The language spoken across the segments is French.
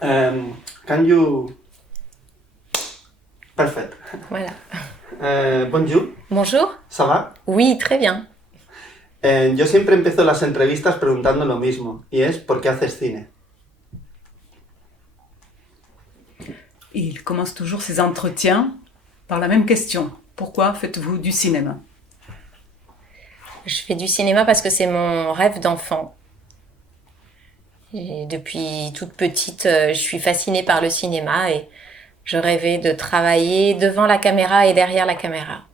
Can you... Perfect. Voilà. Bonjour. Bonjour. ¿Ça va? Oui, très bien. Yo siempre empiezo las entrevistas preguntando lo mismo, y es ¿por qué haces cine? Il commence toujours ses entretiens par la même question. Pourquoi faites-vous du cinéma? Je fais du cinéma parce que c'est mon rêve d'enfant. Et depuis toute petite, je suis fascinée par le cinéma et je rêvais de travailler devant la caméra et derrière la caméra.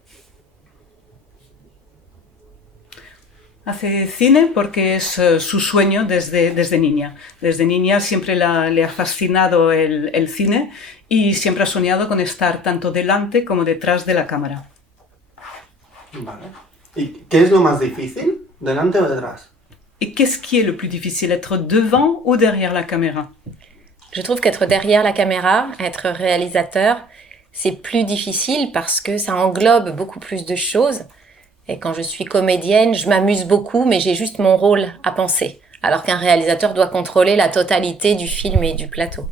Hace cine porque es su sueño desde niña. Desde niña siempre le ha fascinado el cine y siempre ha soñado con estar tanto delante como detrás de la cámara. Vale. ¿Y qué es lo más difícil? ¿Delante o detrás? Et qu'est-ce qui est le plus difficile, être devant ou derrière la caméra? Je trouve qu'être derrière la caméra, être réalisateur, c'est plus difficile parce que ça englobe beaucoup plus de choses. Et quand je suis comédienne, je m'amuse beaucoup, mais j'ai juste mon rôle à penser. Alors qu'un réalisateur doit contrôler la totalité du film et du plateau.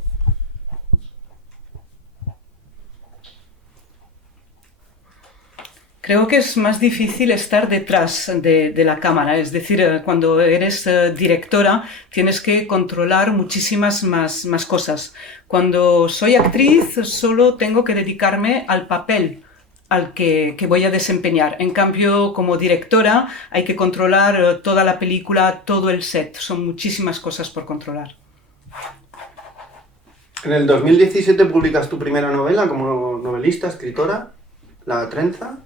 Creo que es más difícil estar detrás de la cámara, es decir, cuando eres directora tienes que controlar muchísimas más cosas. Cuando soy actriz solo tengo que dedicarme al papel al que voy a desempeñar. En cambio, como directora hay que controlar toda la película, todo el set. Son muchísimas cosas por controlar. En el 2017 publicas tu primera novela como novelista, escritora, La Trenza.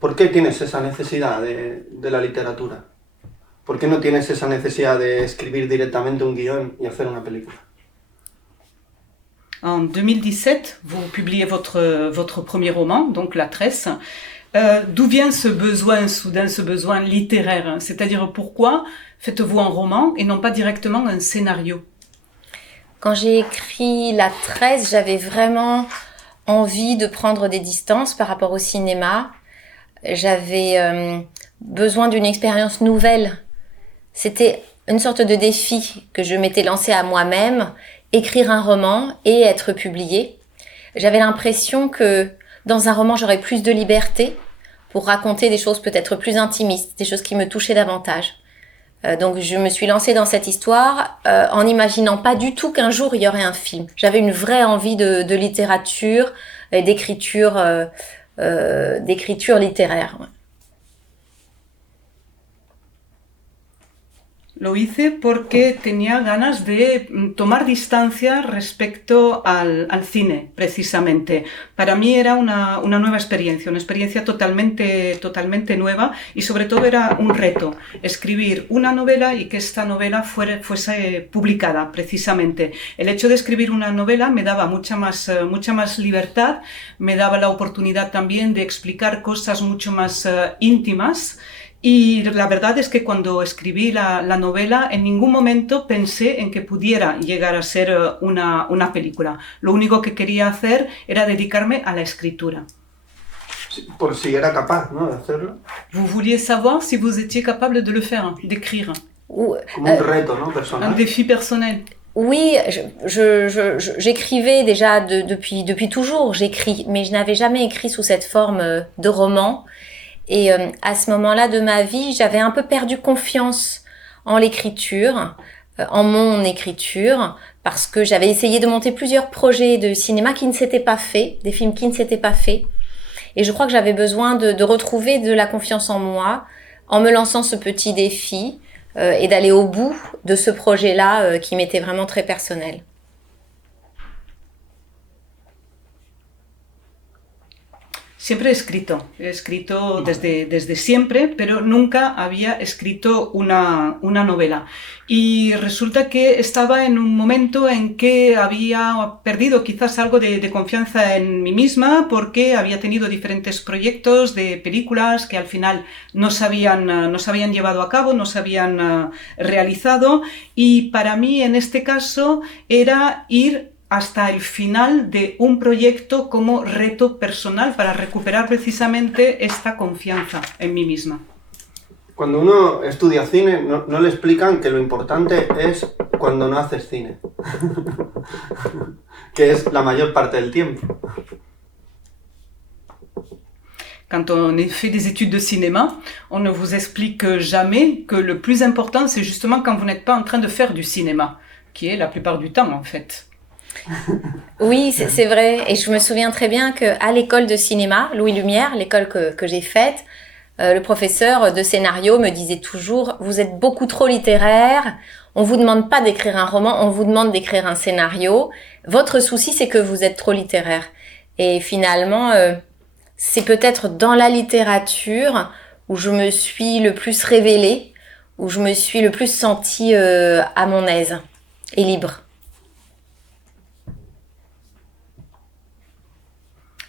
¿Por qué tienes esa necesidad de la literatura? ¿Por qué no tienes esa necesidad de escribir directamente un guión y hacer una película? En 2017, vous publiez votre premier roman, donc La Tresse. D'où vient ce besoin soudain, ce besoin littéraire? C'est-à-dire pourquoi faites-vous un roman et non pas directement un scénario? Quand j'ai écrit La Tresse, j'avais vraiment envie de prendre des distances par rapport au cinéma. J'avais besoin d'une expérience nouvelle. C'était une sorte de défi que je m'étais lancé à moi-même, écrire un roman et être publié. J'avais l'impression que dans un roman, j'aurais plus de liberté pour raconter des choses peut-être plus intimistes, des choses qui me touchaient davantage. Donc je me suis lancée dans cette histoire en n'imaginant pas du tout qu'un jour il y aurait un film. J'avais une vraie envie de littérature et d'écriture littéraire. Lo hice porque tenía ganas de tomar distancia respecto al cine, precisamente. Para mí era una nueva experiencia, una experiencia totalmente nueva y sobre todo era un reto, escribir una novela y que esta novela fuese publicada, precisamente. El hecho de escribir una novela me daba mucha más libertad, me daba la oportunidad también de explicar cosas mucho más íntimas. Y la verdad es que cuando escribí la novela en ningún momento pensé en que pudiera llegar a ser una película. Lo único que quería hacer era dedicarme a la escritura. Por si era capaz, ¿no?, de hacerlo. Vous vouliez savoir si vous étiez capable de le faire, d'écrire. Como un reto, ¿no?, personnel. Un défi personnel. Oui, j'écrivais déjà depuis toujours, j'écris, mais je n'avais jamais écrit sous cette forme de roman. Et à ce moment-là de ma vie, j'avais un peu perdu confiance en l'écriture, en mon écriture, parce que j'avais essayé de monter plusieurs projets de cinéma qui ne s'étaient pas faits, des films qui ne s'étaient pas faits. Et je crois que j'avais besoin de retrouver de la confiance en moi en me lançant ce petit défi et d'aller au bout de ce projet-là qui m'était vraiment très personnel. Siempre he escrito desde siempre, pero nunca había escrito una novela. Y resulta que estaba en un momento en que había perdido quizás algo de confianza en mí misma porque había tenido diferentes proyectos de películas que al final no se habían llevado a cabo, no se habían realizado. Y para mí en este caso era ir hasta el final de un proyecto como reto personal para recuperar precisamente esta confianza en mí misma. Cuando uno estudia cine, no le explican que lo importante es cuando no haces cine. que es la mayor parte del tiempo. Quand on fait des études de cinéma, on ne vous explique jamais que le plus important, c'est justement quand vous n'êtes pas en train de faire du cinéma, qui est la plupart du temps, en fait. Oui, c'est vrai. Et je me souviens très bien qu'à l'école de cinéma, Louis Lumière, l'école que j'ai faite, le professeur de scénario me disait toujours « Vous êtes beaucoup trop littéraire, on vous demande pas d'écrire un roman, on vous demande d'écrire un scénario. Votre souci, c'est que vous êtes trop littéraire. » Et finalement, c'est peut-être dans la littérature où je me suis le plus révélée, où je me suis le plus sentie à mon aise et libre.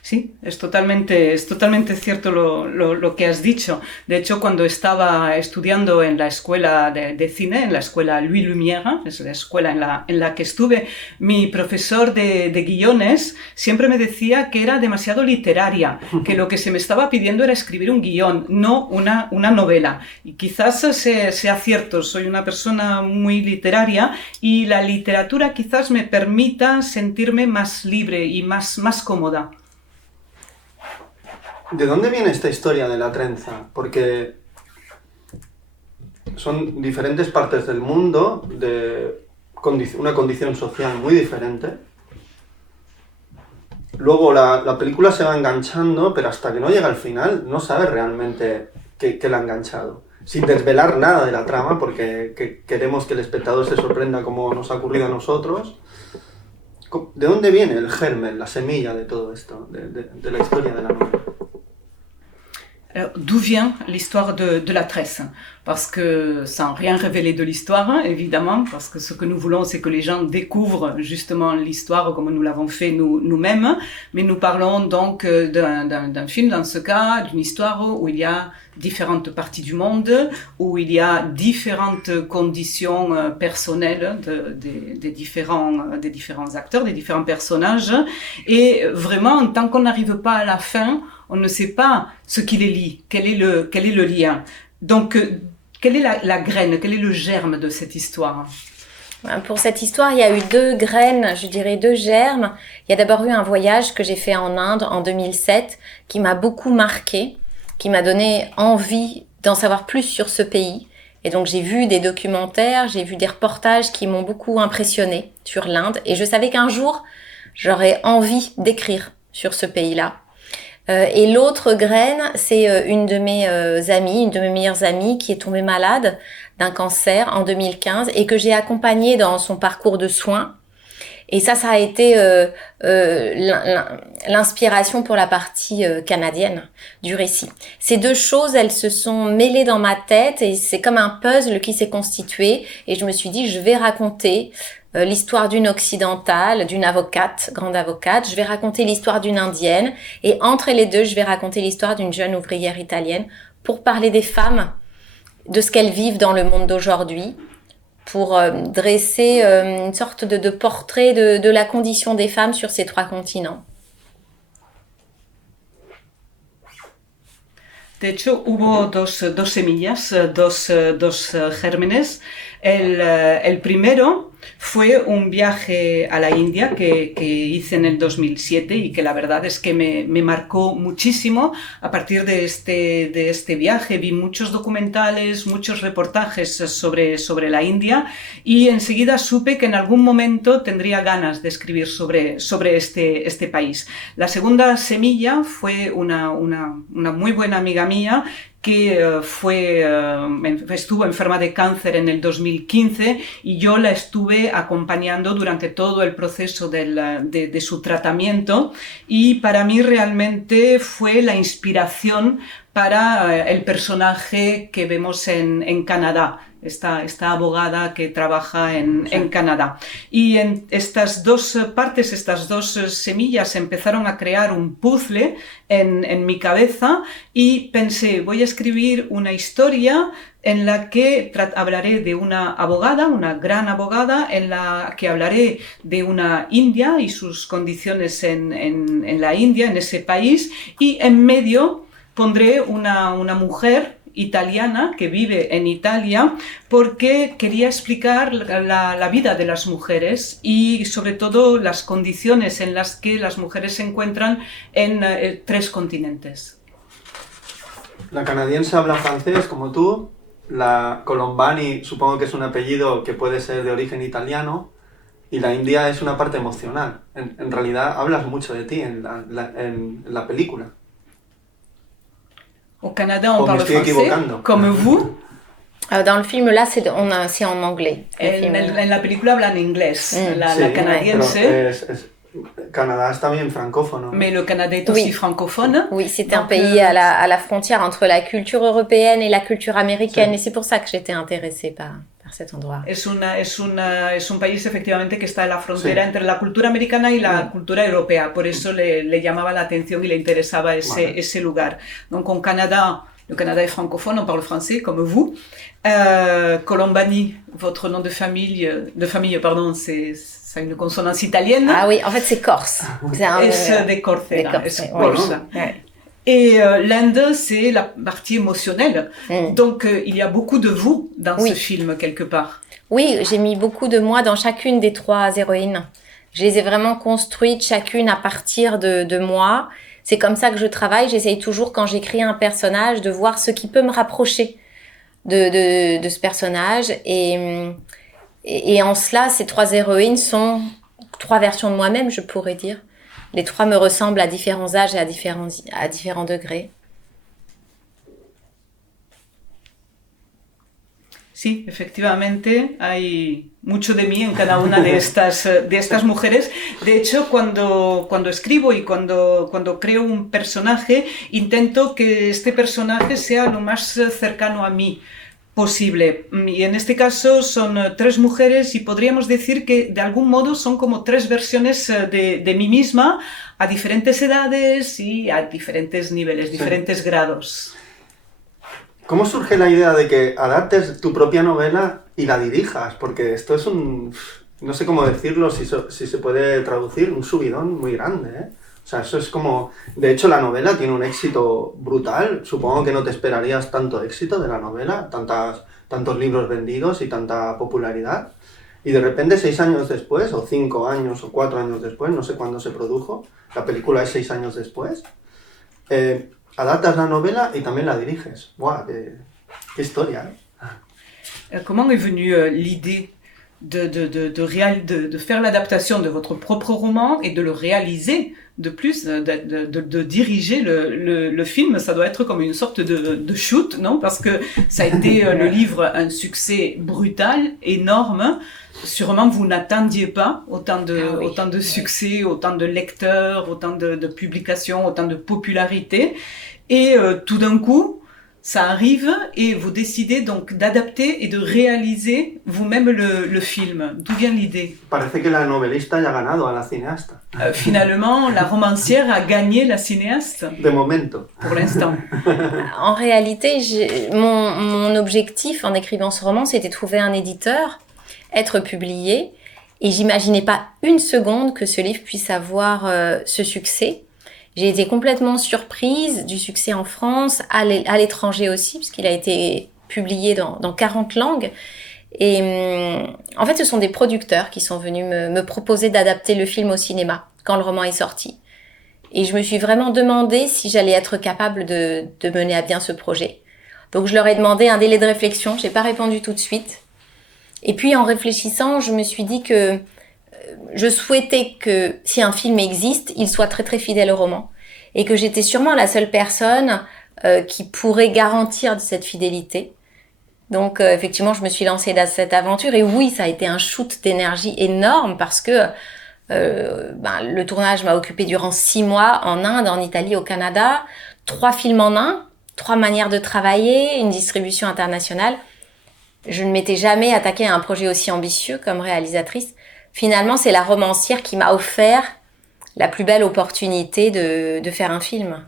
Sí, es totalmente cierto lo que has dicho. De hecho, cuando estaba estudiando en la escuela de cine, en la escuela Louis Lumière, es la escuela en la que estuve, mi profesor de guiones siempre me decía que era demasiado literaria, que lo que se me estaba pidiendo era escribir un guión, no una novela. Y quizás sea cierto, soy una persona muy literaria y la literatura quizás me permita sentirme más libre y más cómoda. ¿De dónde viene esta historia de la trenza? Porque son diferentes partes del mundo, de una condición social muy diferente. Luego la película se va enganchando, pero hasta que no llega al final no sabes realmente qué la ha enganchado. Sin desvelar nada de la trama, porque queremos que el espectador se sorprenda como nos ha ocurrido a nosotros. ¿De dónde viene el germen, la semilla de todo esto, de la historia de la novela? Alors, d'où vient l'histoire de la tresse? Parce que, sans rien révéler de l'histoire, évidemment, parce que ce que nous voulons, c'est que les gens découvrent justement l'histoire comme nous l'avons fait nous-mêmes, mais nous parlons donc d'un film, dans ce cas, d'une histoire où il y a différentes parties du monde, où il y a différentes conditions personnelles des différents acteurs, des différents personnages, et vraiment, tant qu'on n'arrive pas à la fin, on ne sait pas ce qui les lie, quel est le lien. Donc, quelle est la graine, quel est le germe de cette histoire? Pour cette histoire, il y a eu 2 graines, je dirais 2 germes. Il y a d'abord eu un voyage que j'ai fait en Inde en 2007 qui m'a beaucoup marqué, qui m'a donné envie d'en savoir plus sur ce pays. Et donc j'ai vu des documentaires, j'ai vu des reportages qui m'ont beaucoup impressionnée sur l'Inde. Et je savais qu'un jour, j'aurais envie d'écrire sur ce pays-là. Et l'autre graine, c'est une de mes amies, une de mes meilleures amies qui est tombée malade d'un cancer en 2015 et que j'ai accompagnée dans son parcours de soins. Et ça a été l'inspiration pour la partie canadienne du récit. Ces 2 choses, elles se sont mêlées dans ma tête et c'est comme un puzzle qui s'est constitué. Et je me suis dit, je vais raconter l'histoire d'une occidentale, d'une avocate, grande avocate. Je vais raconter l'histoire d'une indienne. Et entre les 2, je vais raconter l'histoire d'une jeune ouvrière italienne pour parler des femmes, de ce qu'elles vivent dans le monde d'aujourd'hui, pour dresser une sorte de portrait de la condition des femmes sur ces 3 continents. De hecho, hubo dos semillas, dos gérmenes. El primero fue un viaje a la India que hice en el 2007 y que la verdad es que me marcó muchísimo. A partir de este viaje vi muchos documentales, muchos reportajes sobre la India y enseguida supe que en algún momento tendría ganas de escribir sobre este país. La segunda semilla fue una muy buena amiga mía que estuvo enferma de cáncer en el 2015 y yo la estuve acompañando durante todo el proceso de su tratamiento y para mí realmente fue la inspiración para el personaje que vemos en Canadá, esta abogada que trabaja en Canadá. Y en estas 2 partes, estas 2 semillas empezaron a crear un puzzle en mi cabeza y pensé, voy a escribir una historia en la que hablaré de una abogada, una gran abogada, en la que hablaré de una india y sus condiciones en la India, en ese país, y en medio pondré una mujer italiana que vive en Italia porque quería explicar la vida de las mujeres y sobre todo las condiciones en las que las mujeres se encuentran en 3 continentes. La canadiense habla francés como tú, la Colombani supongo que es un apellido que puede ser de origen italiano y la india es una parte emocional. En realidad hablas mucho de ti en la película. Au Canada, on me parle estoy français, equivocando. comme vous. Dans le film, là, c'est en anglais. En la película hablan inglés, la Sí, canadiense. Canadá está bien francófono. Mais le Canada est aussi francophone. Oui, c'est un pays à la frontière entre la culture européenne et la culture américaine. Et c'est pour ça que j'étais intéressée par cet endroit. Es un país efectivamente que está en la frontera entre la cultura americana y la cultura europea. Por eso le llamaba la atención y le interesaba ese lugar. Donc en Canada, le Canada est francophone, on parle français comme vous. Colombani, votre nom de famille, pardon, c'est une consonance italienne. Ah oui, en fait c'est corse. Es de Córcega, es corsa. Ouais. Et l'Inde, c'est la partie émotionnelle. Donc, il y a beaucoup de vous dans ce film, quelque part. Oui, j'ai mis beaucoup de moi dans chacune des 3 héroïnes. Je les ai vraiment construites chacune à partir de moi. C'est comme ça que je travaille. J'essaye toujours, quand j'écris un personnage, de voir ce qui peut me rapprocher de ce personnage. Et en cela, ces 3 héroïnes sont 3 versions de moi-même, je pourrais dire. Les 3 me ressemblent à différents âges et à différents degrés. Sí, efectivamente, hay mucho de mí en cada una de estas mujeres. De hecho, cuando escribo y cuando creo un personaje, intento que este personaje sea lo más cercano a mí posible. Y en este caso son 3 mujeres y podríamos decir que de algún modo son como 3 versiones de mí misma a diferentes edades y a diferentes niveles, diferentes grados. ¿Cómo surge la idea de que adaptes tu propia novela y la dirijas? Porque esto es no sé cómo decirlo, si se puede traducir, un subidón muy grande, ¿eh? O sea, eso es como... De hecho, la novela tiene un éxito brutal. Supongo que no te esperarías tanto éxito de la novela, tantos libros vendidos y tanta popularidad. Y de repente 6 años después, o 5 años, o 4 años después, no sé cuándo se produjo, la película es 6 años después, adaptas la novela y también la diriges. ¡Buah! ¡Qué historia! Comment est venue l'idée de faire l'adaptation de votre propre roman et de le réaliser de plus, de diriger le film? Ça doit être comme une sorte de shoot, non? Parce que ça a été le livre un succès brutal, énorme. Sûrement vous n'attendiez pas autant de succès, autant de lecteurs, autant de publications, autant de popularité. Et tout d'un coup, ça arrive et vous décidez donc d'adapter et de réaliser vous-même le film. D'où vient l'idée? Parece que la novelista haya ganado a la cineasta. Finalement, la romancière a gagné la cinéaste. De momento. Pour l'instant. En réalité, mon objectif en écrivant ce roman, c'était de trouver un éditeur, être publié, et j'imaginais pas une seconde que ce livre puisse avoir ce succès. J'ai été complètement surprise du succès en France, à l'étranger aussi, puisqu'il a été publié dans 40 langues. Et en fait, ce sont des producteurs qui sont venus me proposer d'adapter le film au cinéma quand le roman est sorti. Et je me suis vraiment demandé si j'allais être capable de mener à bien ce projet. Donc je leur ai demandé un délai de réflexion, j'ai pas répondu tout de suite. Et puis en réfléchissant, je me suis dit que je souhaitais que si un film existe, il soit très très fidèle au roman. Et que j'étais sûrement la seule personne qui pourrait garantir cette fidélité. Donc effectivement, je me suis lancée dans cette aventure. Et oui, ça a été un shoot d'énergie énorme parce que le tournage m'a occupée durant 6 mois en Inde, en Italie, au Canada. 3 films en un, 3 manières de travailler, une distribution internationale. Je ne m'étais jamais attaquée à un projet aussi ambitieux comme réalisatrice. Finalement, c'est la romancière qui m'a offert la plus belle opportunité de faire un film.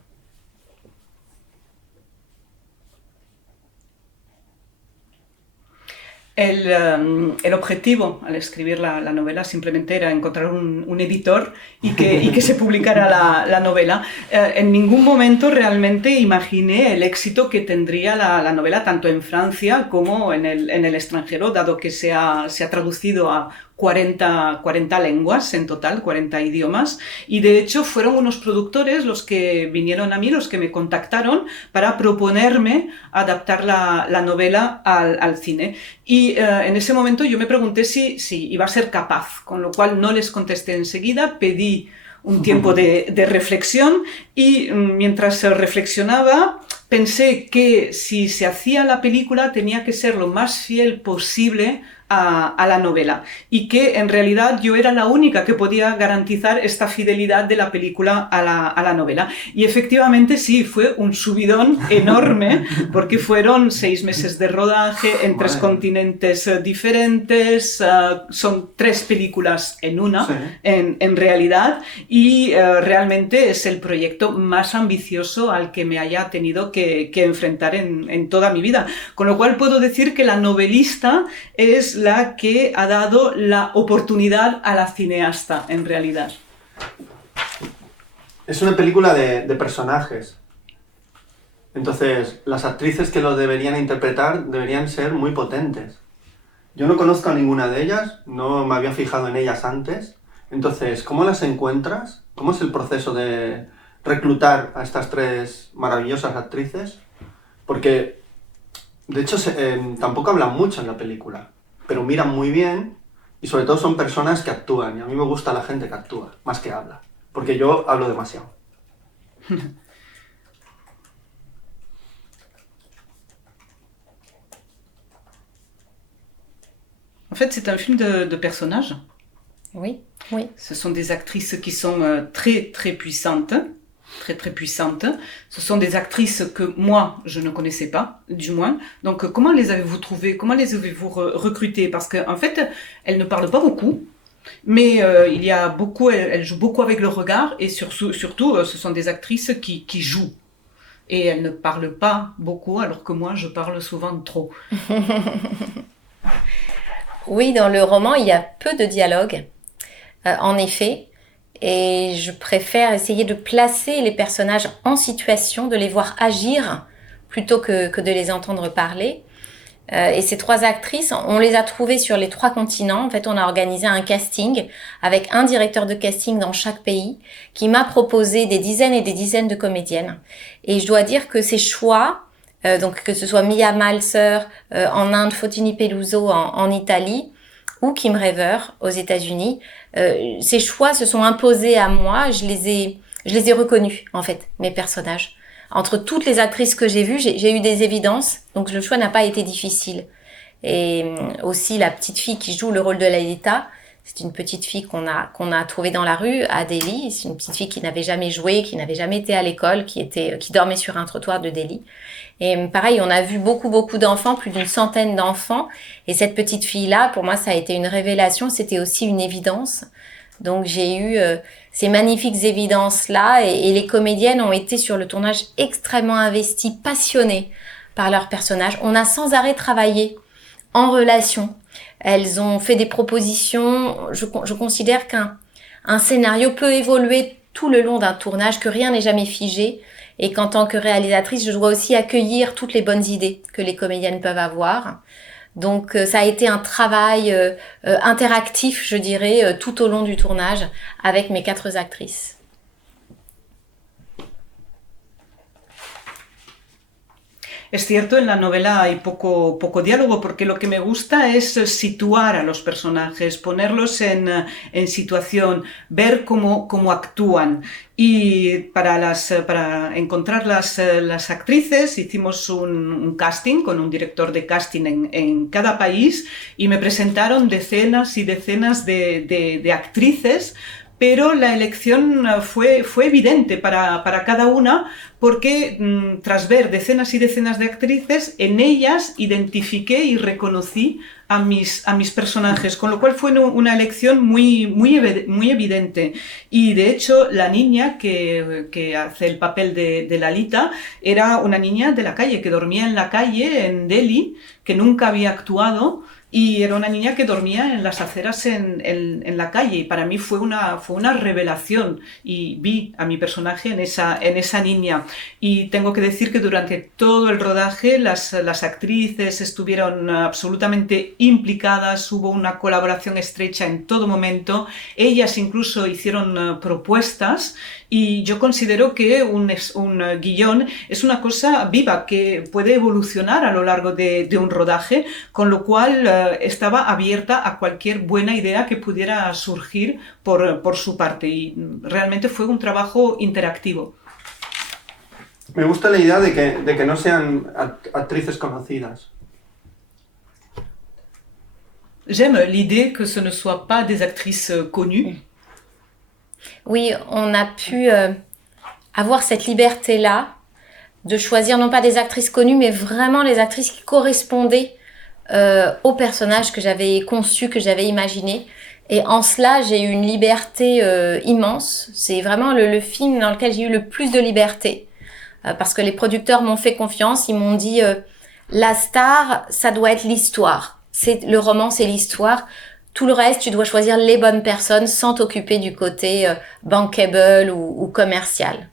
El objetivo al escribir la novela simplemente era encontrar un editor y que se publicara la novela. En ningún momento realmente imaginé el éxito que tendría la novela tanto en Francia como en el extranjero, dado que se ha traducido a 40 lenguas en total, 40 idiomas, y de hecho fueron unos productores los que vinieron a mí, los que me contactaron para proponerme adaptar la novela al cine. Y en ese momento yo me pregunté si iba a ser capaz, con lo cual no les contesté enseguida, pedí un tiempo de reflexión y mientras reflexionaba pensé que si se hacía la película tenía que ser lo más fiel posible a la novela y que en realidad yo era la única que podía garantizar esta fidelidad de la película a la novela. Y efectivamente sí, fue un subidón enorme porque fueron 6 meses de rodaje en 3 continentes diferentes, son 3 películas en una, sí. en realidad, y realmente es el proyecto más ambicioso al que me haya tenido que enfrentar en toda mi vida. Con lo cual puedo decir que la novelista es la que ha dado la oportunidad a la cineasta, en realidad. Es una película de personajes. Entonces, las actrices que los deberían interpretar deberían ser muy potentes. Yo no conozco a ninguna de ellas, no me había fijado en ellas antes. Entonces, ¿cómo las encuentras? ¿Cómo es el proceso de reclutar a estas 3 maravillosas actrices? Porque, de hecho, tampoco hablan mucho en la película, pero miran muy bien y sobre todo son personas que actúan. Y a mí me gusta la gente que actúa, más que habla, porque yo hablo demasiado. En fait, c'est un film de personnages. Oui, oui. Ce sont des actrices qui sont très, très puissantes. Très, très puissantes. Ce sont des actrices que moi, je ne connaissais pas, du moins. Donc, comment les avez-vous trouvées? Comment les avez-vous recrutées? Parce qu'en fait, elles ne parlent pas beaucoup. Mais il y a beaucoup, elles jouent beaucoup avec le regard. Et surtout, ce sont des actrices qui jouent. Et elles ne parlent pas beaucoup, alors que moi, je parle souvent trop. Oui, dans le roman, il y a peu de dialogue, en effet, et je préfère essayer de placer les personnages en situation, de les voir agir, plutôt que de les entendre parler. Et ces 3 actrices, on les a trouvées sur les 3 continents. En fait, on a organisé un casting avec un directeur de casting dans chaque pays qui m'a proposé des dizaines et des dizaines de comédiennes. Et je dois dire que ces choix... donc que ce soit Mia Malser en Inde, Fotini Peluso en Italie ou Kim Raver aux États-Unis, ces choix se sont imposés à moi. Je les ai reconnus en fait, mes personnages. Entre toutes les actrices que j'ai vues, j'ai eu des évidences, donc le choix n'a pas été difficile. Et aussi la petite fille qui joue le rôle de Lalita, c'est une petite fille qu'on a trouvée dans la rue à Delhi. C'est une petite fille qui n'avait jamais joué, qui n'avait jamais été à l'école, qui dormait sur un trottoir de Delhi. Et pareil, on a vu beaucoup d'enfants, plus d'une centaine d'enfants. Et cette petite fille-là, pour moi, ça a été une révélation. C'était aussi une évidence. Donc j'ai eu ces magnifiques évidences-là. Et les comédiennes ont été sur le tournage extrêmement investies, passionnées par leurs personnages. On a sans arrêt travaillé en relation. Elles ont fait des propositions. Je considère qu'un scénario peut évoluer tout le long d'un tournage, que rien n'est jamais figé. Et qu'en tant que réalisatrice, je dois aussi accueillir toutes les bonnes idées que les comédiennes peuvent avoir. Donc ça a été un travail interactif, je dirais, tout au long du tournage avec mes 4 actrices. Es cierto, en la novela hay poco diálogo, porque lo que me gusta es situar a los personajes, ponerlos en situación, ver cómo actúan. Y para encontrar las actrices hicimos un casting con un director de casting en cada país y me presentaron decenas y decenas de actrices, pero la elección fue evidente para cada una, porque tras ver decenas y decenas de actrices, en ellas identifiqué y reconocí a mis personajes, con lo cual fue una elección muy evidente. Y de hecho, la niña que hace el papel de Lalita era una niña de la calle, que dormía en la calle en Delhi, que nunca había actuado, y era una niña que dormía en las aceras en la calle, y para mí fue una revelación, y vi a mi personaje en esa niña. Y tengo que decir que durante todo el rodaje las actrices estuvieron absolutamente implicadas, hubo una colaboración estrecha en todo momento, ellas incluso hicieron propuestas, y yo considero que un guión es una cosa viva que puede evolucionar a lo largo de un rodaje, con lo cual estaba abierta a cualquier buena idea que pudiera surgir por su parte, y realmente fue un trabajo interactivo. Me gusta la idea de que no sean actrices conocidas. J'aime l'idée que ce ne soit pas des actrices connues. Oui, on a pu avoir cette liberté-là de choisir non pas des actrices connues, mais vraiment les actrices qui correspondaient au personnage que j'avais conçu, que j'avais imaginé. Et en cela, j'ai eu une liberté immense. C'est vraiment le film dans lequel j'ai eu le plus de liberté. Parce que les producteurs m'ont fait confiance, ils m'ont dit la star, ça doit être l'histoire. Le roman, c'est l'histoire. Tout le reste, tu dois choisir les bonnes personnes sans t'occuper du côté bankable ou commercial.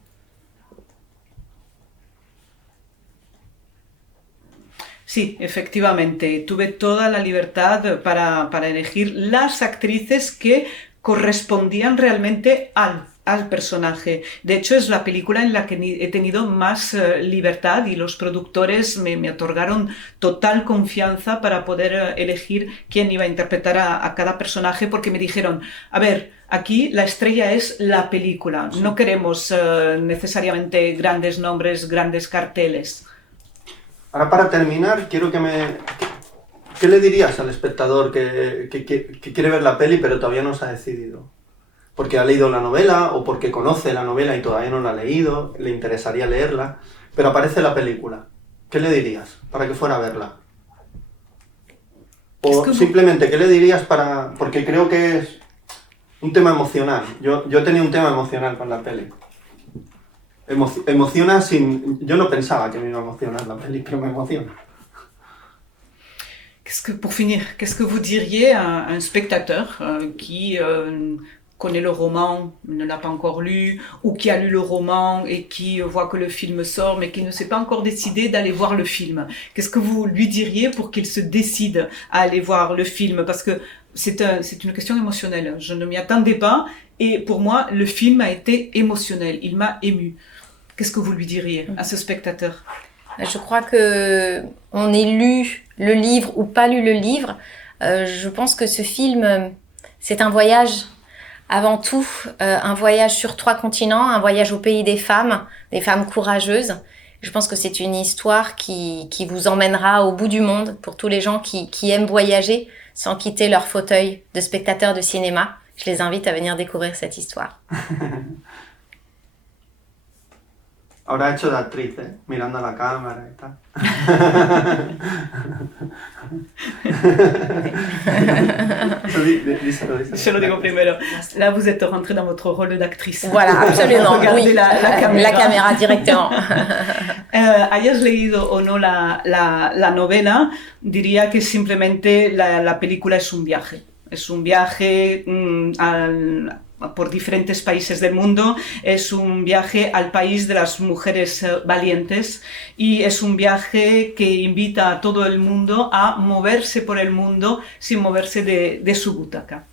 Sí, efectivamente, tuve toda la libertad para elegir las actrices que correspondían realmente al personaje. De hecho, es la película en la que he tenido más libertad, y los productores me otorgaron total confianza para poder elegir quién iba a interpretar a cada personaje, porque me dijeron, a ver, aquí la estrella es la película, no queremos necesariamente grandes nombres, grandes carteles. Ahora, para terminar, quiero ¿qué le dirías al espectador que quiere ver la peli pero todavía no se ha decidido? Porque ha leído la novela o porque conoce la novela y todavía no la ha leído, le interesaría leerla, pero aparece la película. ¿Qué le dirías para que fuera a verla? O simplemente, ¿qué le dirías porque creo que es un tema emocional. Yo tenía un tema emocional con la peli. Emociona yo no pensaba que me iba a emocionar la peli, pero me emociona. Pour finir, qu'est-ce que vous diriez à un spectateur qui connaît le roman, ne l'a pas encore lu, ou qui a lu le roman et qui voit que le film sort, mais qui ne s'est pas encore décidé d'aller voir le film? Qu'est-ce que vous lui diriez pour qu'il se décide à aller voir le film? Parce que c'est une question émotionnelle. Je ne m'y attendais pas, et pour moi, le film a été émotionnel. Il m'a ému. Qu'est-ce que vous lui diriez à ce spectateur? Je crois que on ait lu le livre ou pas lu le livre, je pense que ce film, c'est un voyage avant tout, un voyage sur 3 continents, un voyage au pays des femmes courageuses. Je pense que c'est une histoire qui vous emmènera au bout du monde pour tous les gens qui aiment voyager sans quitter leur fauteuil de spectateurs de cinéma. Je les invite à venir découvrir cette histoire. Ahora hecho de actriz, mirando a la cámara y tal. Je le digo primero. Là, vous êtes rentré dans votre rôle d'actrice. Voilà, absolument. Regardez oui. La caméra directement. Hayas leído o no la novela, diría que simplemente la película es un viaje. Es un viaje por diferentes países del mundo, es un viaje al país de las mujeres valientes, y es un viaje que invita a todo el mundo a moverse por el mundo sin moverse de su butaca.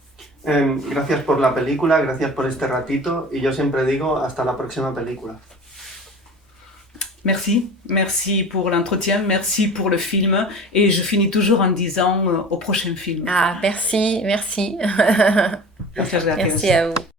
Gracias por la película, gracias por este ratito, y yo siempre digo hasta la próxima película. Merci pour l'entretien, merci pour le film, et je finis toujours en disant au prochain film. Ah, merci. Muchas gracias. Merci à vous.